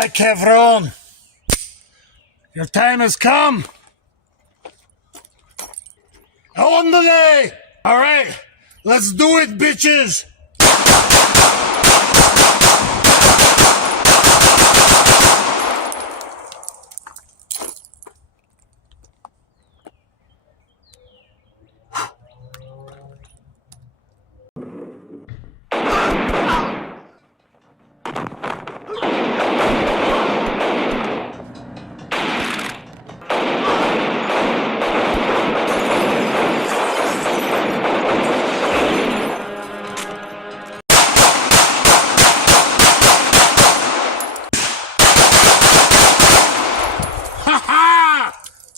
Alright, Kevron. Your time has come. Ondale! Alright, let's do it, bitches!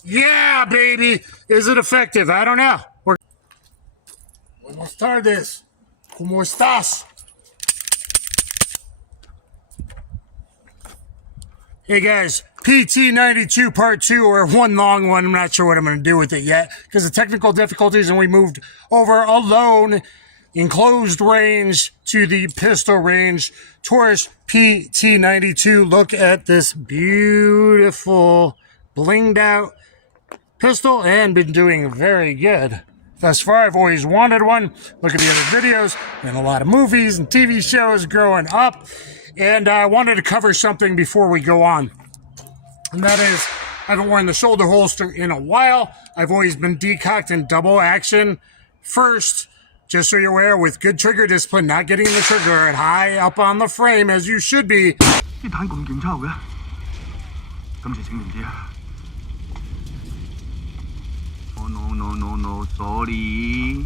Yeah, baby! Is it effective? I don't know. Buenas tardes. ¿Cómo estás? Hey guys, PT92 part 2, or one long one. I'm not sure what I'm going to do with it yet because of technical difficulties, and we moved over alone in closed range to the pistol range. Taurus PT92. Look at this beautiful blinged out pistol, and been doing very good thus far. I've always wanted one. Look at the other videos and a lot of movies and TV shows growing up, and I wanted to cover something before we go on, and that is I haven't worn the shoulder holster in a while. I've always been decocked in double action first, just so you're aware, with good trigger discipline, not getting the trigger high up on the frame as you should be. No, sorry.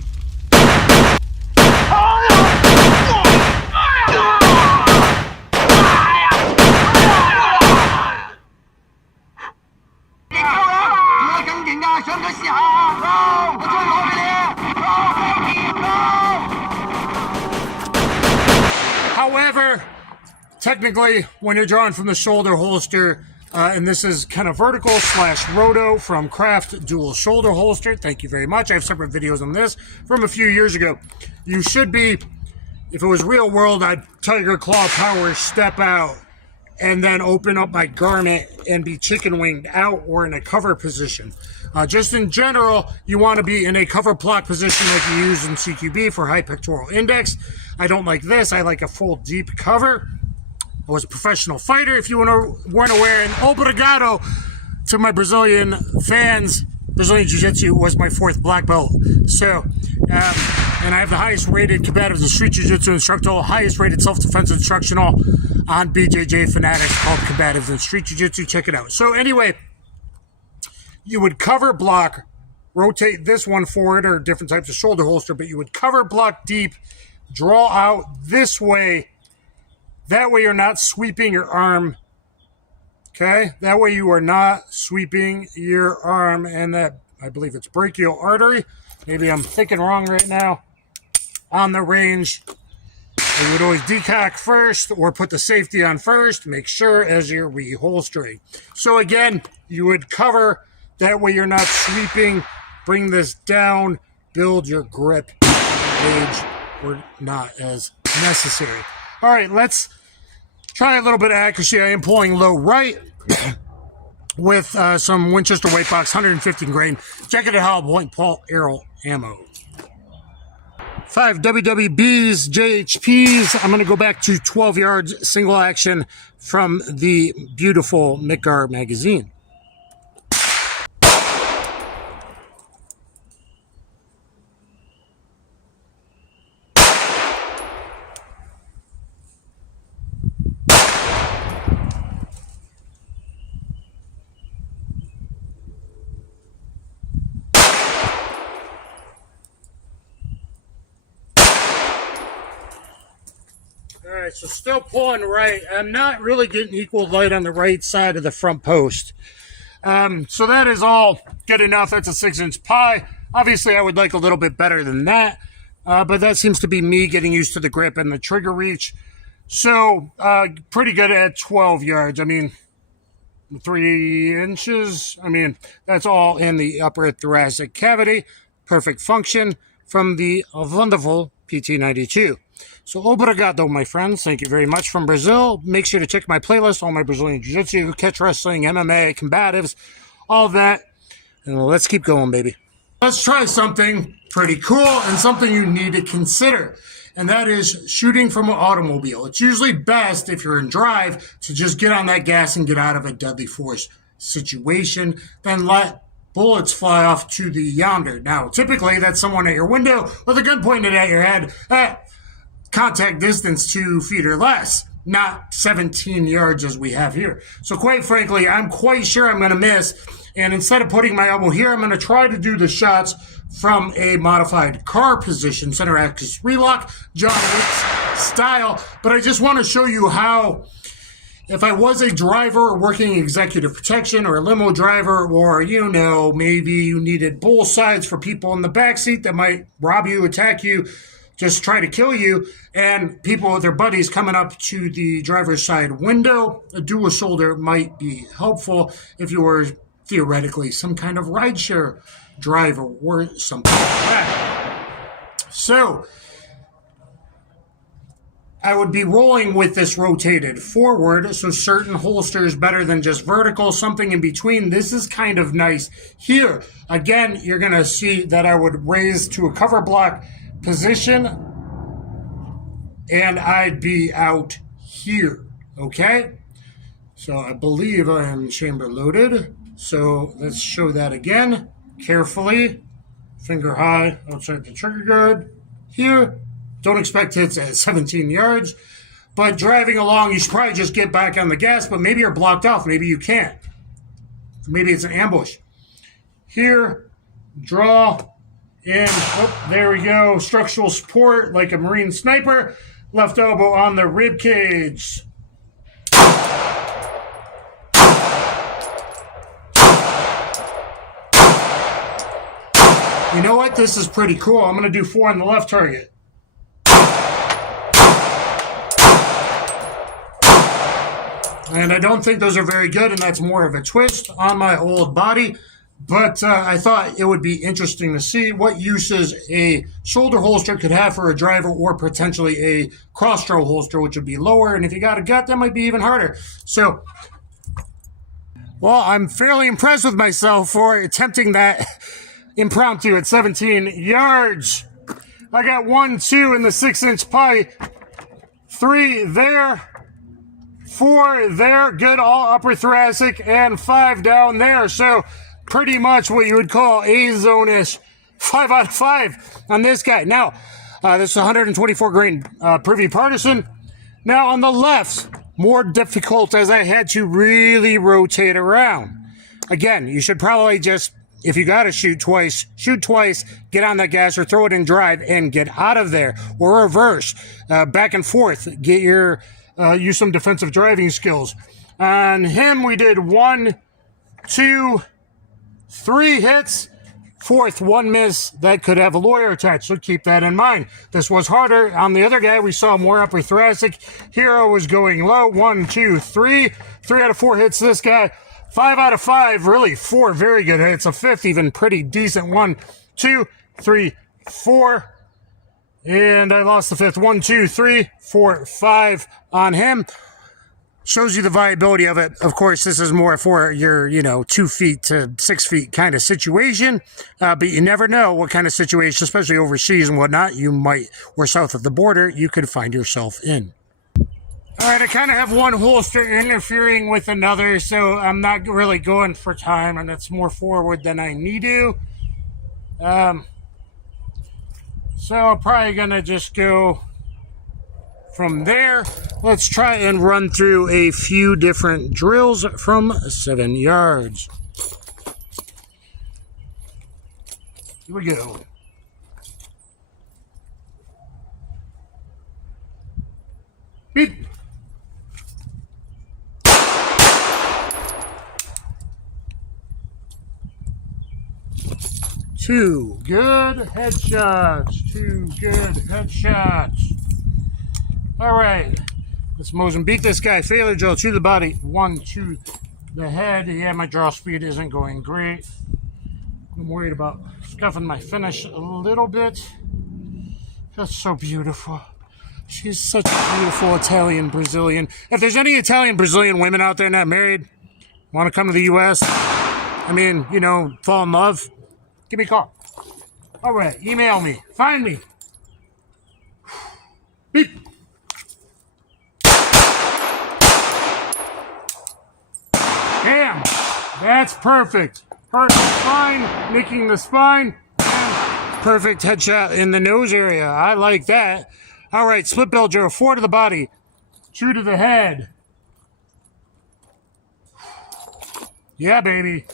However, technically, when you're drawing from the shoulder holster, and this is kind of vertical / roto from Craft dual shoulder holster. Thank you very much. I have separate videos on this from a few years ago. You should be, if it was real world, I'd Tiger Claw Power step out and then open up my garment and be chicken winged out or in a cover position. Just in general, you want to be in a cover block position like you use in CQB for high pectoral index. I don't like this. I like a full deep cover. I was a professional fighter, if you weren't aware, and obrigado to my Brazilian fans. Brazilian Jiu-Jitsu was my 4th black belt. So, and I have the highest rated combative and street Jiu-Jitsu instructor, highest rated self-defense instructional on BJJ Fanatics called Combatives and Street Jiu-Jitsu. Check it out. So anyway, you would cover block, rotate this one forward, or different types of shoulder holster, but you would cover block deep, draw out this way. That way you're not sweeping your arm, okay? That way you are not sweeping your arm, and that, I believe it's brachial artery. Maybe I'm thinking wrong right now. On the range, you would always decock first or put the safety on first. Make sure as you're reholstering. So again, you would cover. That way you're not sweeping. Bring this down. Build your grip. Gauge or not as necessary. All right, let's try a little bit of accuracy. I am pulling low right with some Winchester White Box 150 grain. Check it out, point Paul arrow ammo. 5 WWBs, JHPs. I'm going to go back to 12 yards single action from the beautiful Midgar magazine. Alright, so still pulling right. I'm not really getting equal light on the right side of the front post. So that is all good enough. That's a 6-inch pie. Obviously, I would like a little bit better than that. But that seems to be me getting used to the grip and the trigger reach. So, pretty good at 12 yards. I mean, 3 inches. I mean, that's all in the upper thoracic cavity. Perfect function from the wonderful PT92. So, obrigado, my friends. Thank you very much from Brazil. Make sure to check my playlist, all my Brazilian jiu-jitsu, catch wrestling, MMA, combatives, all that. And let's keep going, baby. Let's try something pretty cool and something you need to consider. And that is shooting from an automobile. It's usually best if you're in drive to just get on that gas and get out of a deadly force situation, then let bullets fly off to the yonder. Now, typically, that's someone at your window with a gun pointed at your head at contact distance 2 feet or less, not 17 yards as we have here. So quite frankly, I'm quite sure I'm going to miss. And instead of putting my elbow here, I'm going to try to do the shots from a modified car position, center axis relock, John Wick style. But I just want to show you how, if I was a driver working executive protection or a limo driver, or, you know, maybe you needed both sides for people in the backseat that might rob you, attack you, just try to kill you, and people with their buddies coming up to the driver's side window, a dual shoulder might be helpful if you were theoretically some kind of rideshare driver or something like that. So I would be rolling with this rotated forward, so certain holsters better than just vertical, something in between. This is kind of nice here. Again, you're going to see that I would raise to a cover block position, and I'd be out here, okay? So I believe I am chamber loaded. So let's show that again, carefully, finger high outside the trigger guard here. Don't expect hits at 17 yards, but driving along, you should probably just get back on the gas, but maybe you're blocked off. Maybe you can't. Maybe it's an ambush. Here, draw in. Oh, there we go. Structural support like a Marine sniper. Left elbow on the rib cage. You know what? This is pretty cool. I'm going to do 4 on the left target. And I don't think those are very good, and that's more of a twist on my old body. But I thought it would be interesting to see what uses a shoulder holster could have for a driver, or potentially a cross-throw holster, which would be lower. And if you got a gut, that might be even harder. So, well, I'm fairly impressed with myself for attempting that impromptu at 17 yards. I got 1, 2 in the 6-inch pie, 3 there, 4 there, good, all upper thoracic, and 5 down there. So pretty much what you would call A-zone-ish. 5 out of 5 on this guy. Now, this is 124 grain Privy Partisan. Now on the left, more difficult as I had to really rotate around. Again, you should probably just, if you got to shoot twice, get on that gas or throw it in drive and get out of there. Or reverse, back and forth, get your, use some defensive driving skills. On him, we did 1, 2, 3 hits. 4th, 1 miss that could have a lawyer attached, so keep that in mind. This was harder. On the other guy, we saw more upper thoracic. Hero was going low. 1, 2, 3. 3 out of 4 hits this guy. 5 out of 5, really 4 very good hits. A 5th, even pretty decent. 1, 2, 3, 4. And I lost the 5th. 1, 2, 3, 4, 5 on him. Shows you the viability of it. Of course, this is more for your, 2 feet to 6 feet kind of situation. But you never know what kind of situation, especially overseas and whatnot, you might, or south of the border, you could find yourself in. All right, I kind of have one holster interfering with another, so I'm not really going for time, and it's more forward than I need to. So I'm probably going to just go from there. Let's try and run through a few different drills from 7 yards. Here we go. Beat. 2 good headshots. 2 good headshots. All right. Let's Mozambique this guy. Failure drill to the body. 1 to the head. Yeah, my draw speed isn't going great. I'm worried about scuffing my finish a little bit. That's so beautiful. She's such a beautiful Italian Brazilian. If there's any Italian Brazilian women out there not married, want to come to the U.S., I mean, you know, fall in love, give me a call. All right, email me. Find me. Beep. Damn, that's perfect. Perfect spine, nicking the spine, and perfect headshot in the nose area. I like that. All right, split bill drill, 4 to the body, 2 to the head. Yeah, baby.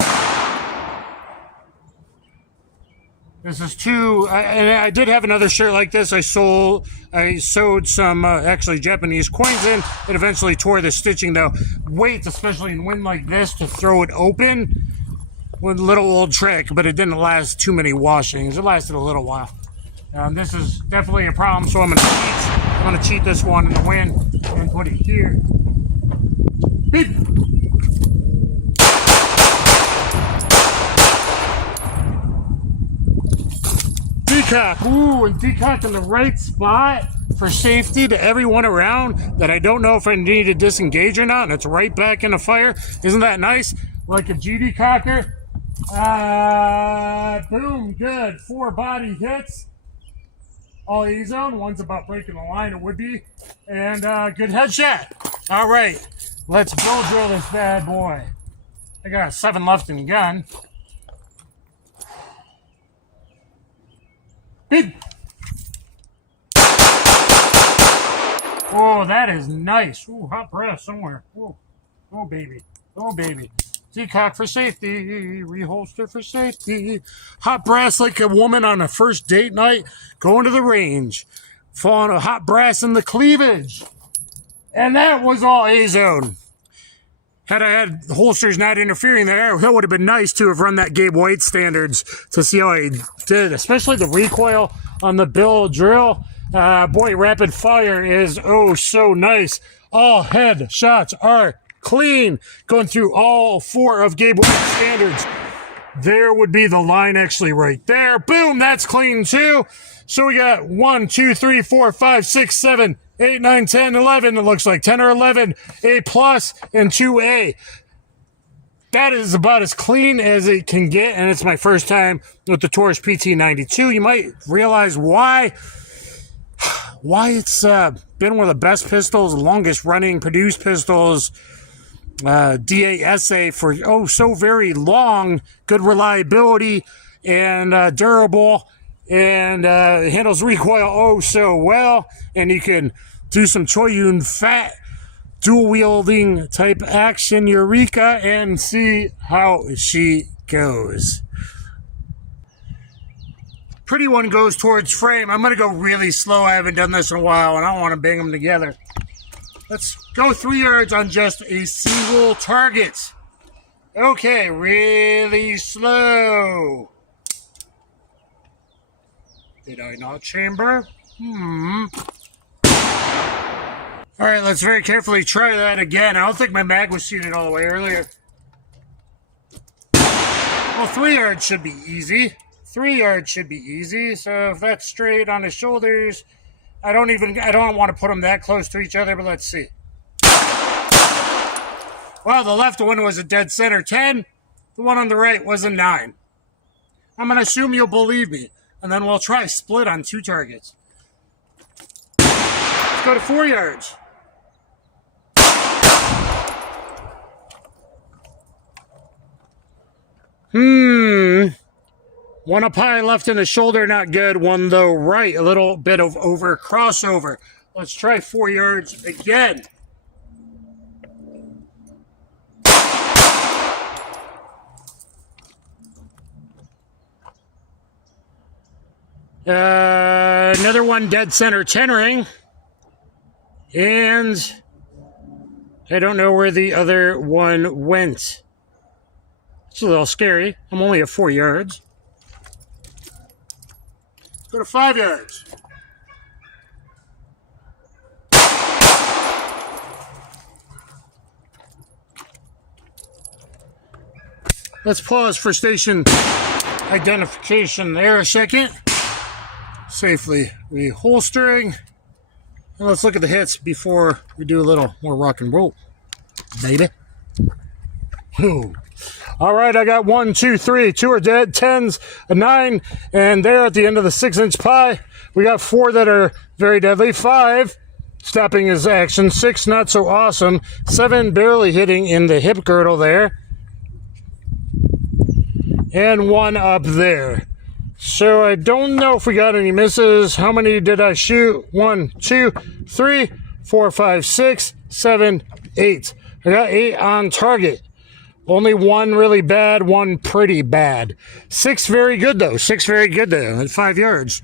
This is 2, and I did have another shirt like this. I sewed some actually Japanese coins in. It eventually tore the stitching though. Weights, especially in wind like this, to throw it open. One little old trick, but it didn't last too many washings. It lasted a little while. This is definitely a problem, so I'm gonna cheat this one in the wind and put it here. Beep. Decock, ooh, and decock in the right spot for safety to everyone around that I don't know if I need to disengage or not, and it's right back in the fire. Isn't that nice? Like a GD cocker. Boom, good. 4 body hits. All A-zone. One's about breaking the line, it would be. And good headshot. All right, let's bull drill this bad boy. I got 7 left in the gun. Beep. Oh, that is nice. Ooh, hot breath somewhere. Ooh. Oh, baby. Oh, baby. Decock for safety. Reholster for safety. Hot brass like a woman on a first date night. Going to the range. Falling a hot brass in the cleavage. And that was all A-zone. Had I had holsters not interfering there, that would have been nice to have run that Gabe White standards to see how I did, especially the recoil on the bill drill. Boy, rapid fire is oh so nice. All head shots are clean. Going through all 4 of Gabe White's standards. There would be the line actually right there. Boom, that's clean too. So we got 1, 2, 3, 4, 5, 6, 7, 8, 9, 10, 11. It looks like 10 or 11 A plus and 2A. That is about as clean as it can get, and it's my first time with the Taurus PT92. You might realize why it's been one of the best pistols, longest running produced pistols, DASA for oh so very long. Good reliability and durable. And handles recoil oh so well, and you can do some Choyun fat dual wielding type action Eureka and see how she goes. Pretty one goes towards frame. I'm gonna go really slow. I haven't done this in a while and I don't want to bang them together. Let's go 3 yards on just a single target. Okay, really slow. Did I not chamber? All right, let's very carefully try that again. I don't think my mag was seated all the way earlier. Well, 3 yards should be easy. 3 yards should be easy. So if that's straight on his shoulders, I don't want to put them that close to each other, but let's see. Well, the left one was a dead center 10. The one on the right was a 9. I'm going to assume you'll believe me. And then we'll try split on 2 targets. Let's go to 4 yards. One up high, left in the shoulder, not good. One though right, a little bit of over crossover. Let's try 4 yards again. Another one dead center 10 ring. And I don't know where the other one went. It's a little scary. I'm only at 4 yards. Go to 5 yards. Let's pause for station identification there a second. Safely reholstering. Well, let's look at the hits before we do a little more rock and roll, baby. Whew. All right, I got 1, 2, 3. 2 are dead, 10s, a 9, and there at the end of the 6-inch pie, we got 4 that are very deadly. 5, stopping his action. 6, not so awesome. 7, barely hitting in the hip girdle there. And 1 up there. So I don't know if we got any misses. How many did I shoot? 1, 2, 3, 4, 5, 6, 7, 8. I got 8 on target. Only 1 really bad, 1 pretty bad. 6 very good, though. 6 very good, though, at 5 yards.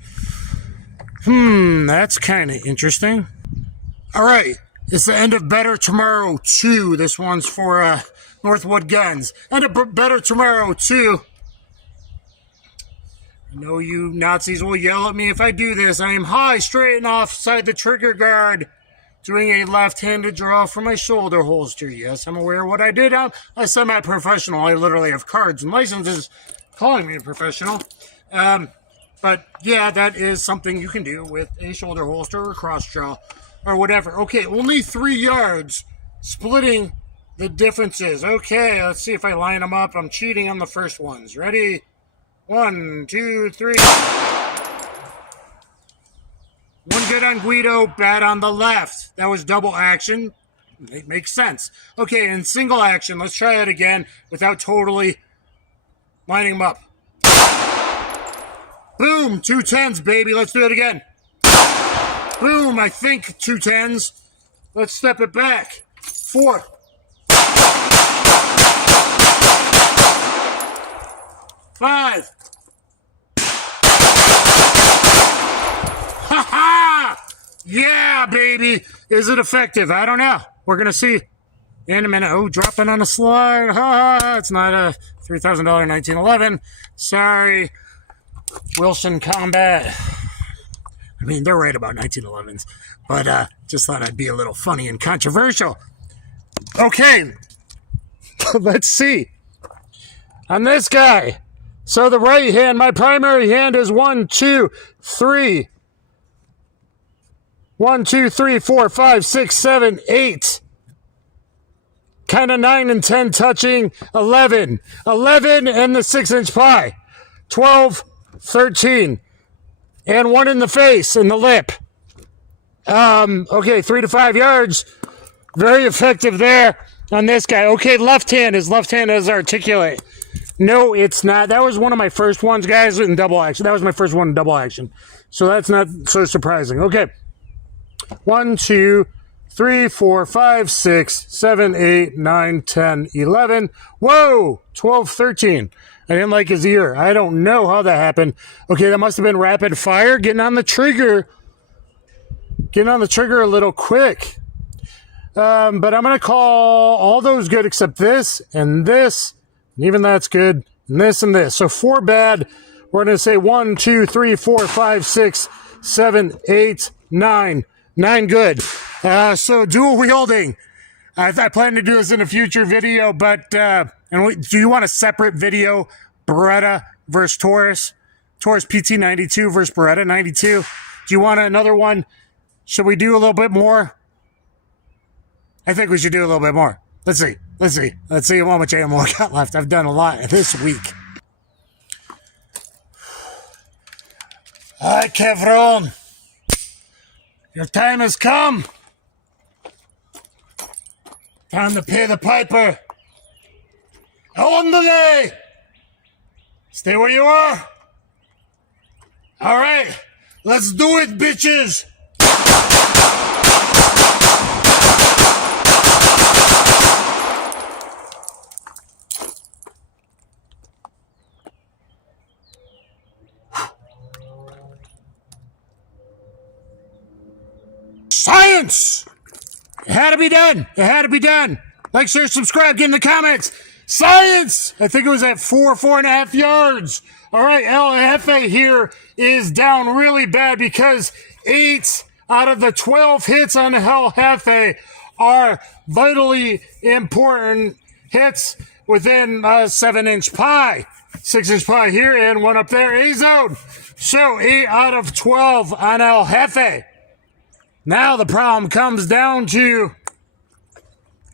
That's kind of interesting. All right, it's the End of Better Tomorrow 2. This one's for Northwood Guns. End of Better Tomorrow 2. I know you Nazis will yell at me if I do this. I am high, straight and offside the trigger guard, doing a left-handed draw from my shoulder holster. Yes, I'm aware of what I did. I'm a semi-professional. I literally have cards and licenses calling me a professional. But yeah, that is something you can do with a shoulder holster or cross draw or whatever. Okay, only 3 yards, splitting the differences. Okay, let's see if I line them up. I'm cheating on the first ones. Ready? 1, 2, 3. 1 good on Guido, bad on the left. That was double action. It makes sense. Okay, in single action, let's try it again without totally lining them up. Boom, 2 10s, baby. Let's do it again. Boom, I think 2 10s. Let's step it back. 4. 5. Ha ha! Yeah, baby. Is it effective? I don't know. We're going to see in a minute. Oh, dropping on a slide. Ha ha! It's not a $3,000 1911. Sorry. Wilson Combat. I mean, they're right about 1911s. But just thought I'd be a little funny and controversial. Okay. Let's see. On this guy. So the right hand, my primary hand is 1, 2, 3. 1, 2, 3, 4, 5, 6, 7, 8. Kind of 9 and 10 touching. 11. 11 and the 6-inch pie. 12, 13. And 1 in the face, in the lip. Okay, 3 to 5 yards. Very effective there on this guy. Okay, left hand. His left hand is articulate. No, it's not. That was one of my first ones, guys, in double action. That was my first one in double action. So that's not so surprising. Okay. 1, 2, 3, 4, 5, 6, 7, 8, 9, 10, 11. Whoa! 12, 13. I didn't like his ear. I don't know how that happened. Okay, that must have been rapid fire. Getting on the trigger. Getting on the trigger a little quick. But I'm going to call all those good except this and this. And even that's good. And this and this. So 4 bad. We're going to say 1, 2, 3, 4, 5, 6, 7, 8, 9. 9 good. So dual wielding. I plan to do this in a future video, but do you want a separate video? Beretta versus Taurus? Taurus PT92 versus Beretta 92? Do you want another one? Should we do a little bit more? I think we should do a little bit more. Let's see. Let's see how much ammo I got left. I've done a lot this week. All right, Kevron. Your time has come. Time to pay the piper. Ondale! Stay where you are. All right, let's do it, bitches. Science! It had to be done. It had to be done. Like, share, subscribe, get in the comments. Science! I think it was at 4.5 yards. All right, El Jefe here is down really bad because 8 out of the 12 hits on El Jefe are vitally important hits within a 7-inch pie. 6-inch pie here and 1 up there, A-zone. So 8 out of 12 on El Jefe. Now the problem comes down to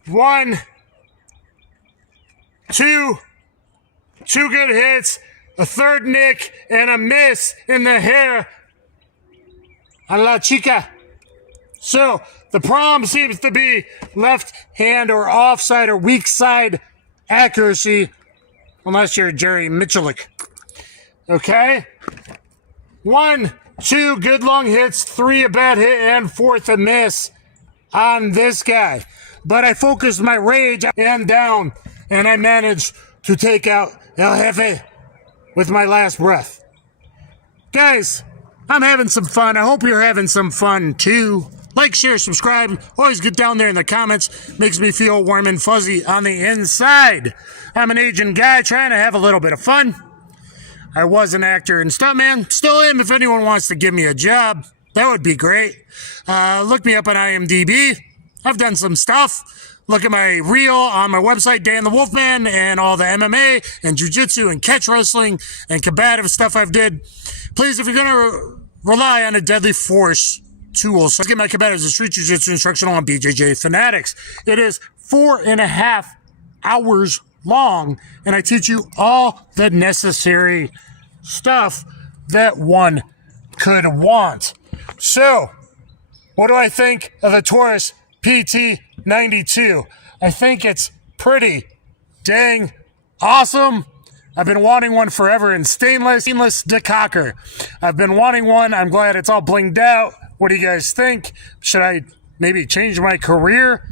1, 2 good hits, a third nick, and a miss in the hair on La Chica. So the problem seems to be left hand or offside or weak side accuracy, unless you're Jerry Michalik. Okay? 1, 2 good long hits, 3 a bad hit, and 4th a miss on this guy. But I focused my rage and down, and I managed to take out El Jefe with my last breath. Guys, I'm having some fun. I hope you're having some fun too. Like, share, subscribe. Always get down there in the comments. Makes me feel warm and fuzzy on the inside. I'm an Asian guy trying to have a little bit of fun. I was an actor and stuntman. Still am if anyone wants to give me a job. That would be great. Look me up on IMDb. I've done some stuff. Look at my reel on my website, DanTheWolfman, and all the MMA and jiu-jitsu and catch wrestling and combative stuff I've did. Please, if you're going to rely on a deadly force tool, so I get my combative as a street jiu-jitsu instructional on BJJ Fanatics. It is 4.5 hours long, and I teach you all the necessary stuff that one could want. So, what do I think of the Taurus PT92? I think it's pretty dang awesome. I've been wanting one forever in stainless decocker. I've been wanting one. I'm glad it's all blinged out. What do you guys think? Should I maybe change my career?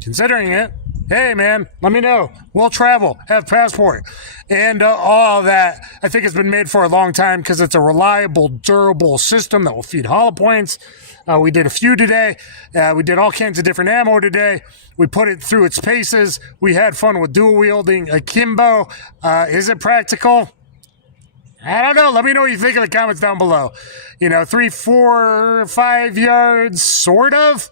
Considering it. Hey, man, let me know. We'll travel, have passport, and all that. I think it's been made for a long time because it's a reliable, durable system that will feed hollow points. We did a few today. We did all kinds of different ammo today. We put it through its paces. We had fun with dual wielding Akimbo. Is it practical? I don't know. Let me know what you think in the comments down below. 3, 4, 5 yards, sort of.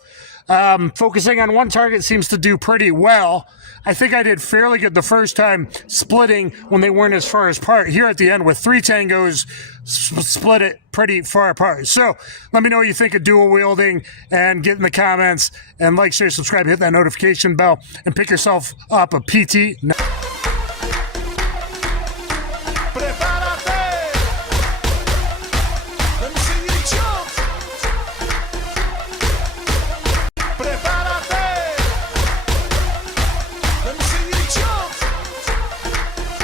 Focusing on one target seems to do pretty well. I think I did fairly good the first time splitting when they weren't as far apart. Here at the end with 3 tangos, split it pretty far apart. So let me know what you think of dual wielding and get in the comments and like, share, subscribe, hit that notification bell and pick yourself up a PT.